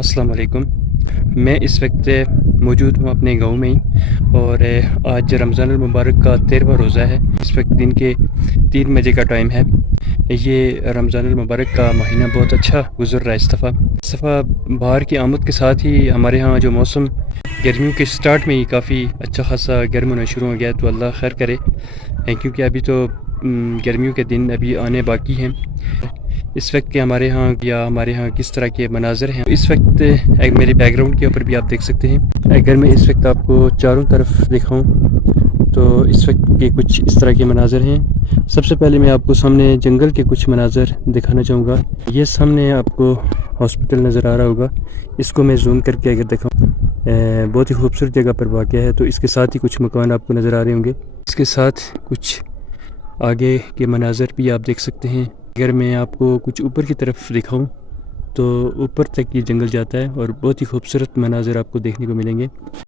السلام علیکم۔ میں اس وقت موجود ہوں اپنے گاؤں میں ہی، اور آج رمضان المبارک کا 13واں روزہ ہے۔ اس وقت دن کے 3 بجے کا ٹائم ہے۔ یہ رمضان المبارک کا مہینہ بہت اچھا گزر رہا ہے اس دفعہ باہر کی آمد کے ساتھ ہی ہمارے ہاں جو موسم گرمیوں کے سٹارٹ میں ہی کافی اچھا خاصا گرم ہونا شروع ہو گیا، تو اللہ خیر کرے، کیونکہ ابھی تو گرمیوں کے دن ابھی آنے باقی ہیں۔ اس وقت کے ہمارے ہاں کس طرح کے مناظر ہیں اس وقت ایک میرے بیک گراؤنڈ کے اوپر بھی آپ دیکھ سکتے ہیں۔ اگر میں اس وقت آپ کو چاروں طرف دکھاؤں تو اس وقت کے کچھ اس طرح کے مناظر ہیں۔ سب سے پہلے میں آپ کو سامنے جنگل کے کچھ مناظر دکھانا چاہوں گا۔ یہ سامنے آپ کو ہاسپٹل نظر آ رہا ہوگا، اس کو میں زوم کر کے اگر دکھاؤں، بہت ہی خوبصورت جگہ پر واقع ہے۔ تو اس کے ساتھ ہی کچھ مکان آپ کو نظر آ رہے ہوں گے، اس کے ساتھ کچھ آگے کے مناظر بھی آپ دیکھ سکتے ہیں۔ اگر میں آپ کو کچھ اوپر کی طرف دکھاؤں تو اوپر تک یہ جنگل جاتا ہے اور بہت ہی خوبصورت مناظر آپ کو دیکھنے کو ملیں گے۔